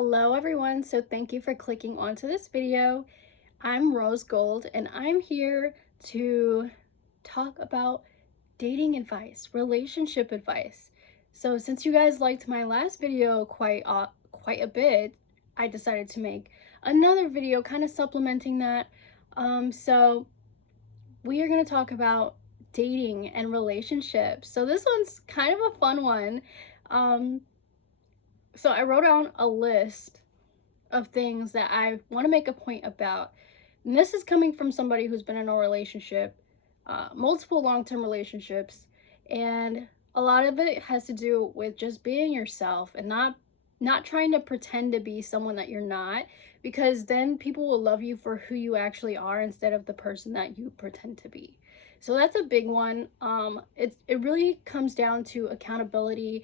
Hello everyone, so thank you for clicking onto this video. I'm Rose Gold and I'm here to talk about dating advice, relationship advice. So since you guys liked my last video quite a bit, I decided to make another video kind of supplementing that. So we are going to talk about dating and relationships. So this one's kind of a fun one. Um, so I wrote down a list of things that I want to make a point about. And this is coming from somebody who's been in a relationship, multiple long term relationships, and a lot of it has to do with just being yourself and not trying to pretend to be someone that you're not, because then people will love you for who you actually are instead of the person that you pretend to be. So that's a big one. It really comes down to accountability,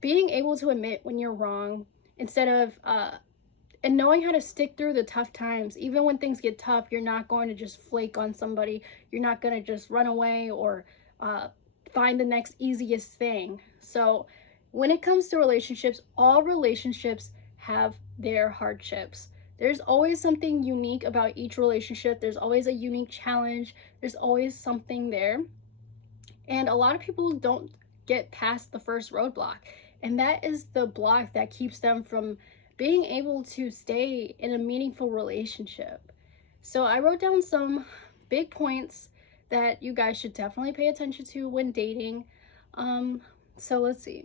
being able to admit when you're wrong instead of and knowing how to stick through the tough times. Even when things get tough, you're not going to just flake on somebody. You're not going to just run away or uh, find the next easiest thing. So when it comes to relationships, all relationships have their hardships. There's always something unique about each relationship. There's always a unique challenge. There's always something there. And a lot of people don't get past the first roadblock. And that is the block that keeps them from being able to stay in a meaningful relationship. So I wrote down some big points that you guys should definitely pay attention to when dating. So let's see.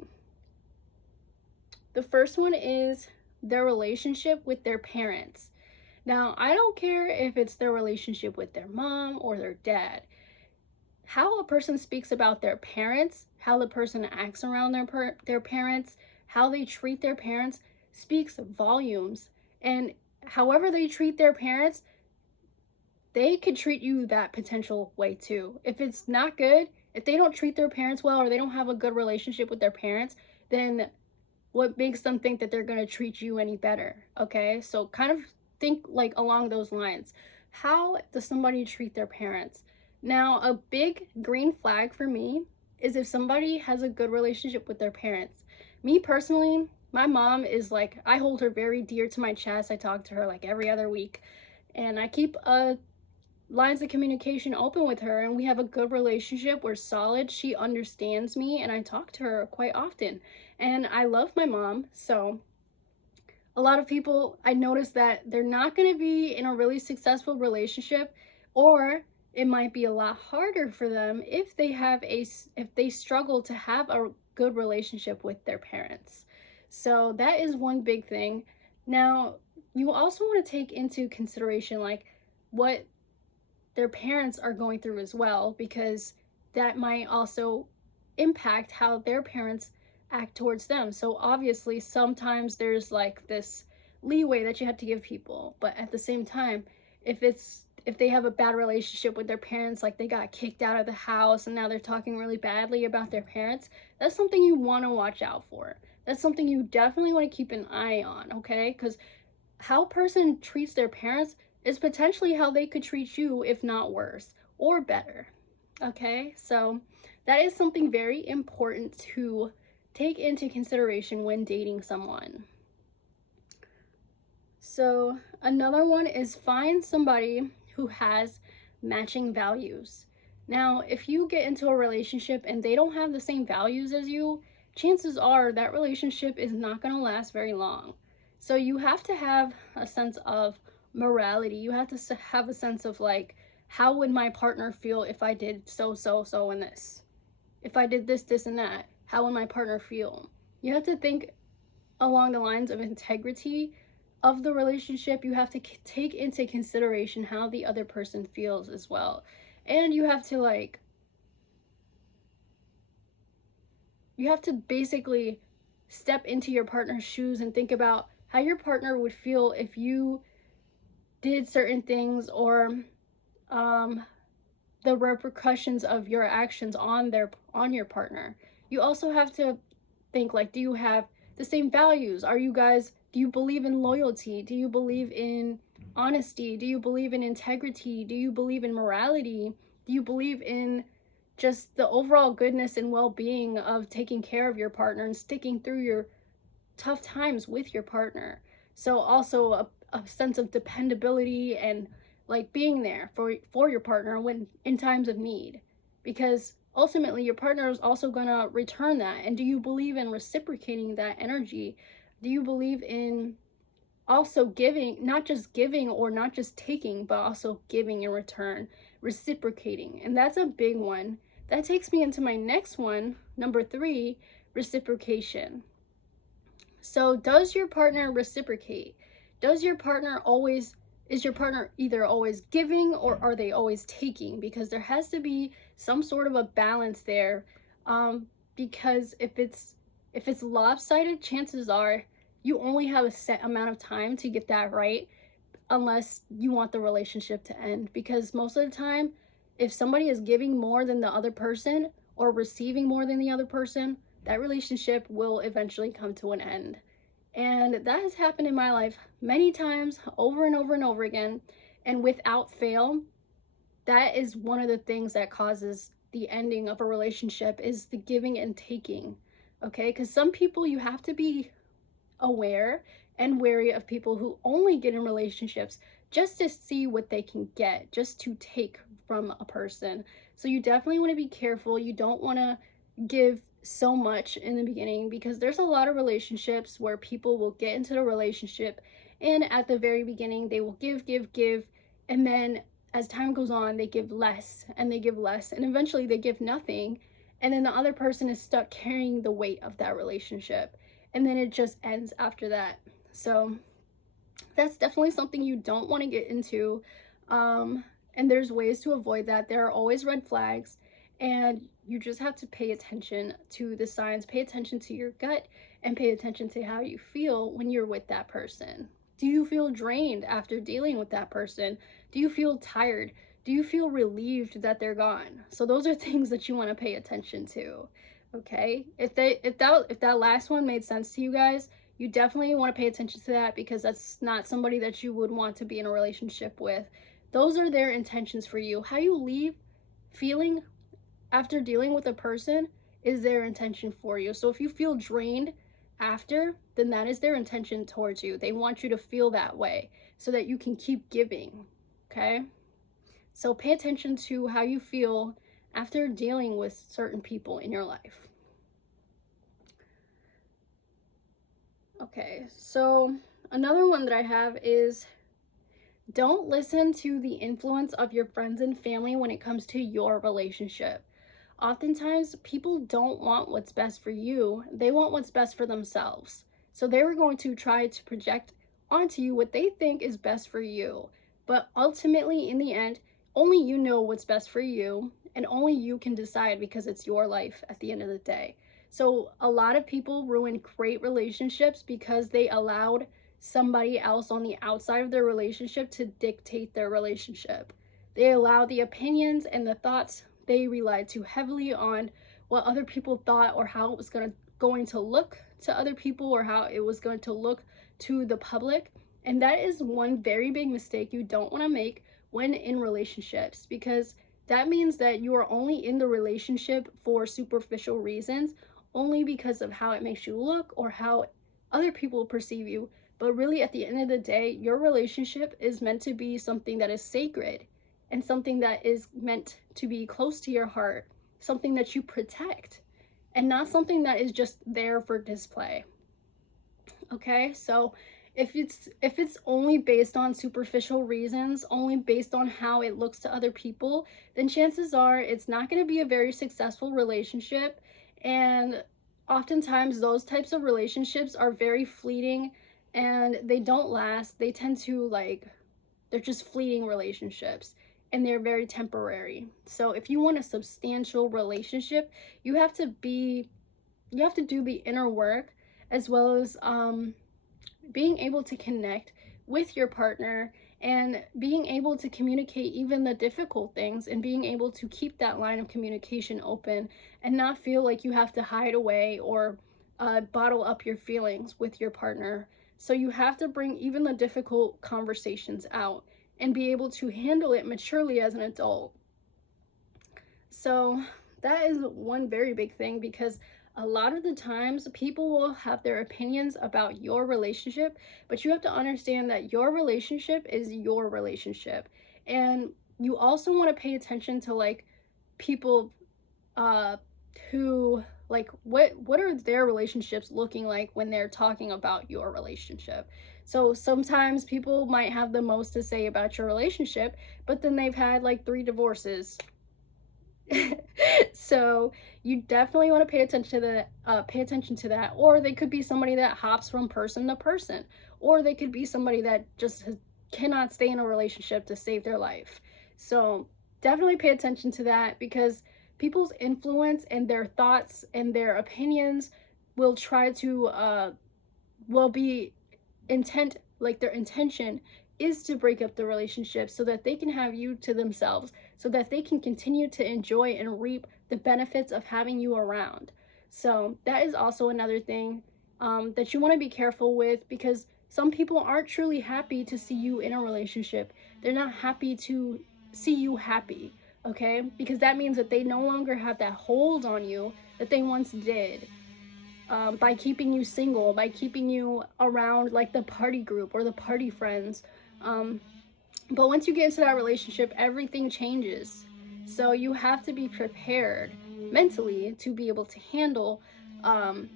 The first one is their relationship with their parents. Now, I don't care if it's their relationship with their mom or their dad. How a person speaks about their parents, how the person acts around their parents, how they treat their parents speaks volumes. And however they treat their parents, they could treat you that potential way too. If it's not good, if they don't treat their parents well or they don't have a good relationship with their parents, then what makes them think that they're going to treat you any better? Okay? So kind of think like along those lines. How does somebody treat their parents? Now, a big green flag for me is if somebody has a good relationship with their parents. Me personally, my mom is like, I hold her very dear to my chest. I talk to her like every other week, and I keep lines of communication open with her, and we have a good relationship. We're solid. She understands me, and I talk to her quite often. And I love my mom. So a lot of people, I notice that they're not going to be in a really successful relationship, or it might be a lot harder for them if they struggle to have a good relationship with their parents. So that is one big thing. Now, you also want to take into consideration like what their parents are going through as well, because that might also impact how their parents act towards them. So obviously sometimes there's like this leeway that you have to give people, but at the same time, if they have a bad relationship with their parents, like they got kicked out of the house and now they're talking really badly about their parents, that's something you want to watch out for. That's something you definitely want to keep an eye on, okay? Because how a person treats their parents is potentially how they could treat you, if not worse or better. Okay, so that is something very important to take into consideration when dating someone. So another one is find somebody who has matching values. Now, if you get into a relationship and they don't have the same values as you, chances are that relationship is not going to last very long. So you have to have a sense of morality. You have to have a sense of like, how would my partner feel if I did so and this? If I did this and that, how would my partner feel? You have to think along the lines of integrity of the relationship. You have to take into consideration how the other person feels as well. And you have to basically step into your partner's shoes and think about how your partner would feel if you did certain things, or the repercussions of your actions on your partner. You also have to think like, do you have the same values? Do you believe in loyalty? Do you believe in honesty? Do you believe in integrity? Do you believe in morality? Do you believe in just the overall goodness and well-being of taking care of your partner and sticking through tough times with your partner. So also a sense of dependability and like being there for your partner when in times of need, because ultimately your partner is also going to return that. And do you believe in reciprocating that energy? Do you believe in also giving, not just giving or not just taking, but also giving in return, reciprocating? And that's a big one. That takes me into my next one, number 3, reciprocation. So, does your partner reciprocate? Does your partner always, is your partner either always giving or are they always taking? Because there has to be some sort of a balance there. Because if it's lopsided, chances are you only have a set amount of time to get that right, unless you want the relationship to end. Because most of the time, if somebody is giving more than the other person or receiving more than the other person, that relationship will eventually come to an end. And that has happened in my life many times, over and over and over again. And without fail, that is one of the things that causes the ending of a relationship, is the giving and taking. Okay? Because some people, you have to be aware and wary of people who only get in relationships just to see what they can get, just to take from a person. So you definitely want to be careful. You don't want to give so much in the beginning, because there's a lot of relationships where people will get into the relationship and at the very beginning they will give, and then as time goes on they give less and they give less and eventually they give nothing, and then the other person is stuck carrying the weight of that relationship, and then it just ends after that. So that's definitely something you don't want to get into. And there's ways to avoid that. There are always red flags, and you just have to pay attention to the signs, pay attention to your gut, and pay attention to how you feel when you're with that person. Do you feel drained after dealing with that person? Do you feel tired? Do you feel relieved that they're gone? So those are things that you want to pay attention to. Okay? If that last one made sense to you guys, you definitely want to pay attention to that, because that's not somebody that you would want to be in a relationship with. Those are their intentions for you. How you leave feeling after dealing with a person is their intention for you. So if you feel drained after, then that is their intention towards you. They want you to feel that way so that you can keep giving. Okay? So pay attention to how you feel after dealing with certain people in your life. Okay, so another one that I have is, don't listen to the influence of your friends and family when it comes to your relationship. Oftentimes, people don't want what's best for you, they want what's best for themselves. So they were going to try to project onto you what they think is best for you. But ultimately, in the end, only you know what's best for you, and only you can decide, because it's your life at the end of the day. So a lot of people ruin great relationships because they allowed somebody else on the outside of their relationship to dictate their relationship. They allow the opinions and the thoughts, they relied too heavily on what other people thought, or how it was going to look to other people, or how it was going to look to the public. And that is one very big mistake you don't want to make when in relationships, because that means that you are only in the relationship for superficial reasons, only because of how it makes you look or how other people perceive you. But really, at the end of the day, your relationship is meant to be something that is sacred, and something that is meant to be close to your heart, something that you protect, and not something that is just there for display. Okay, so if it's only based on superficial reasons, only based on how it looks to other people, then chances are it's not going to be a very successful relationship. And oftentimes those types of relationships are very fleeting, and they don't last. They tend to, like, they're just fleeting relationships, and they're very temporary. So if you want a substantial relationship, you have to do the inner work, as well as being able to connect with your partner, and being able to communicate even the difficult things, and being able to keep that line of communication open, and not feel like you have to hide away or bottle up your feelings with your partner. So you have to bring even the difficult conversations out and be able to handle it maturely as an adult. So that is one very big thing, because A lot of the times, people will have their opinions about your relationship, but you have to understand that your relationship is your relationship. And you also want to pay attention to like people uh who like what are their relationships looking like when they're talking about your relationship. So sometimes people might have the most to say about your relationship, but then they've had like 3 divorces. So you definitely want to pay attention to that. Or they could be somebody that hops from person to person, or they could be somebody that cannot stay in a relationship to save their life. So definitely pay attention to that, because people's influence and their thoughts and their opinions will try to will be intent like their intention is to break up the relationship so that they can have you to themselves, so that they can continue to enjoy and reap the benefits of having you around. So that is also another thing that you want to be careful with, because some people aren't truly happy to see you in a relationship. They're not happy to see you happy, okay? Because that means that they no longer have that hold on you that they once did. By keeping you single, by keeping you around like the party group or the party friends. Um, but once you get into that relationship, everything changes. So you have to be prepared mentally to be able to handle um,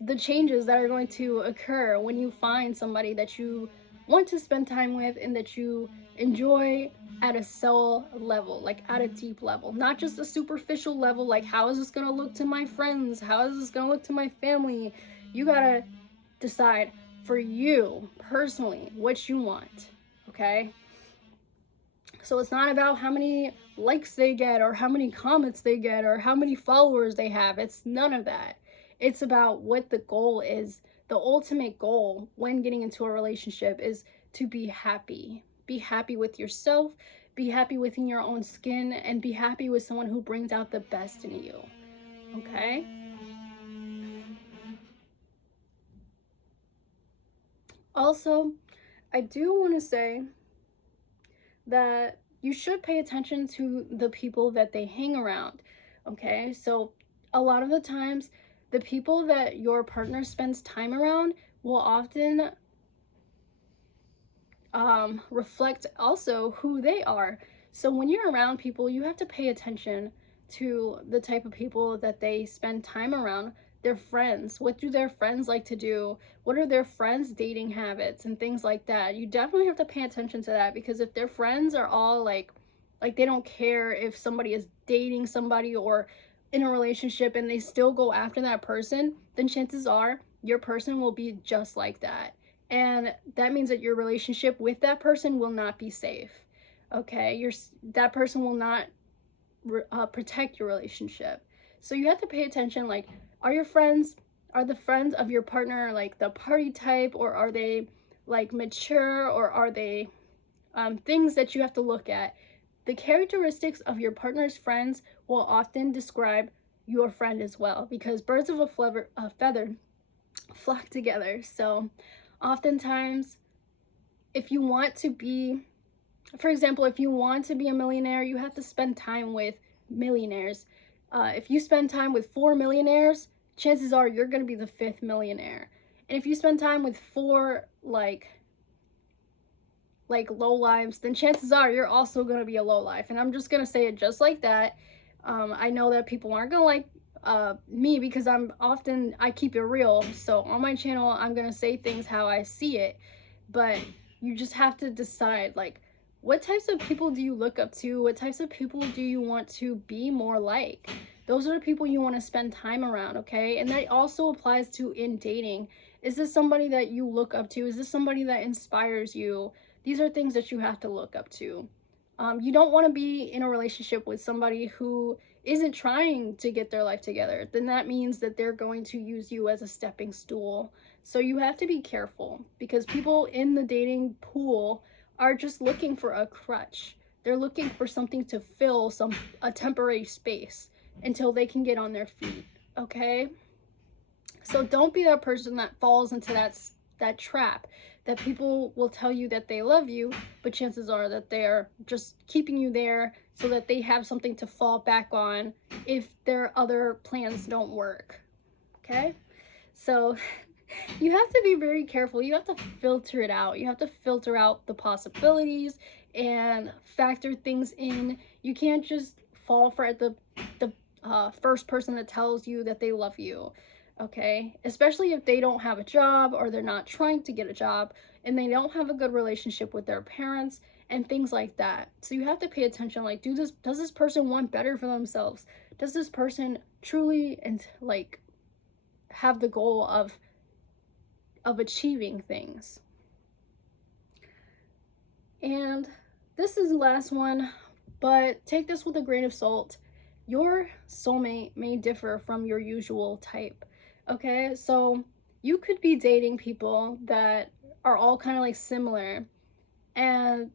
the changes that are going to occur when you find somebody that you want to spend time with and that you enjoy at a soul level, like at a deep level, not just a superficial level, like how is this gonna look to my friends, how is this gonna look to my family. You gotta decide for you personally what you want, okay? So it's not about how many likes they get or how many comments they get or how many followers they have. It's none of that. It's about what the goal is. The ultimate goal when getting into a relationship is to be happy. Be happy with yourself, be happy within your own skin, and be happy with someone who brings out the best in you. Okay? Also, I do want to say that you should pay attention to the people that they hang around. Okay? So, a lot of the times, the people that your partner spends time around will often reflect also who they are. So when you're around people, you have to pay attention to the type of people that they spend time around. Their friends, what do their friends like to do? What are their friends' dating habits and things like that? You definitely have to pay attention to that, because if their friends are all like they don't care if somebody is dating somebody or in a relationship and they still go after that person, then chances are your person will be just like that. And that means that your relationship with that person will not be safe. Okay? That person will not protect your relationship. So you have to pay attention, like, are the friends of your partner like the party type, or are they like mature, or are they things that you have to look at. The characteristics of your partner's friends will often describe your friend as well, because birds of a feather flock together. So oftentimes, if you want to be, for example, if you want to be a millionaire, you have to spend time with millionaires. If you spend time with 4 millionaires, chances are you're going to be the 5th millionaire. And if you spend time with 4 low lives, then chances are you're also going to be a low life. And I'm just going to say it just like that. I know that people aren't going to like me, because I keep it real. So on my channel, I'm going to say things how I see it. But you just have to decide, like, what types of people do you look up to? What types of people do you want to be more like? Those are the people you want to spend time around, okay? And that also applies to in dating. Is this somebody that you look up to? Is this somebody that inspires you? These are things that you have to look up to. You don't want to be in a relationship with somebody who isn't trying to get their life together. Then that means that they're going to use you as a stepping stool. So you have to be careful, because people in the dating pool are just looking for a crutch. They're looking for something to fill a temporary space until they can get on their feet, okay? So don't be that person that falls into that trap, that people will tell you that they love you, but chances are that they're just keeping you there so that they have something to fall back on if their other plans don't work. Okay? So you have to be very careful. You have to filter it out. You have to filter out the possibilities and factor things in. You can't just fall for the first person that tells you that they love you. Okay? Especially if they don't have a job or they're not trying to get a job and they don't have a good relationship with their parents and things like that. So you have to pay attention, like, does this person want better for themselves? Does this person truly and like have the goal of achieving things? And this is the last one, but take this with a grain of salt. Your soulmate may differ from your usual type. Okay, so you could be dating people that are all kind of like similar, and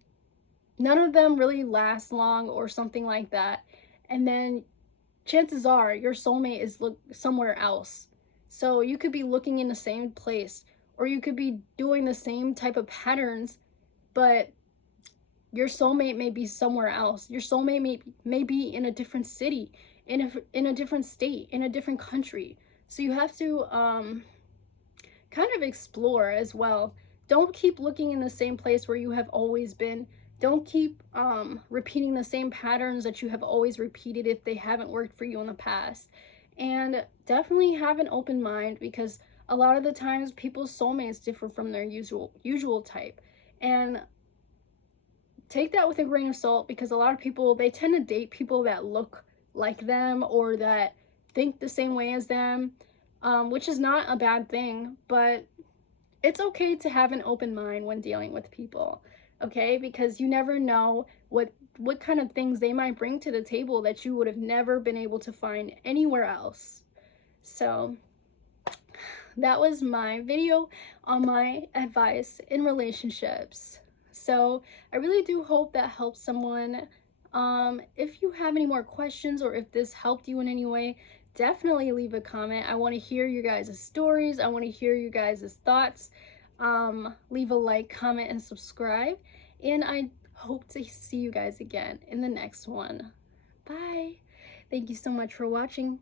none of them really last long or something like that. And then chances are your soulmate is look somewhere else. So you could be looking in the same place, or you could be doing the same type of patterns, but your soulmate may be somewhere else. Your soulmate may be in a different city, in a different state, in a different country. So you have to kind of explore as well. Don't keep looking in the same place where you have always been. Don't keep repeating the same patterns that you have always repeated if they haven't worked for you in the past. And definitely have an open mind, because a lot of the times people's soulmates differ from their usual type. And take that with a grain of salt, because a lot of people, they tend to date people that look like them or that think the same way as them, which is not a bad thing, but it's okay to have an open mind when dealing with people, okay? Because you never know what kind of things they might bring to the table that you would have never been able to find anywhere else. So that was my video on my advice in relationships. So I really do hope that helps someone. If you have any more questions, or if this helped you in any way, definitely leave a comment. I want to hear your guys' stories. I want to hear you guys' thoughts. Leave a like, comment, and subscribe. And I hope to see you guys again in the next one. Bye. Thank you so much for watching.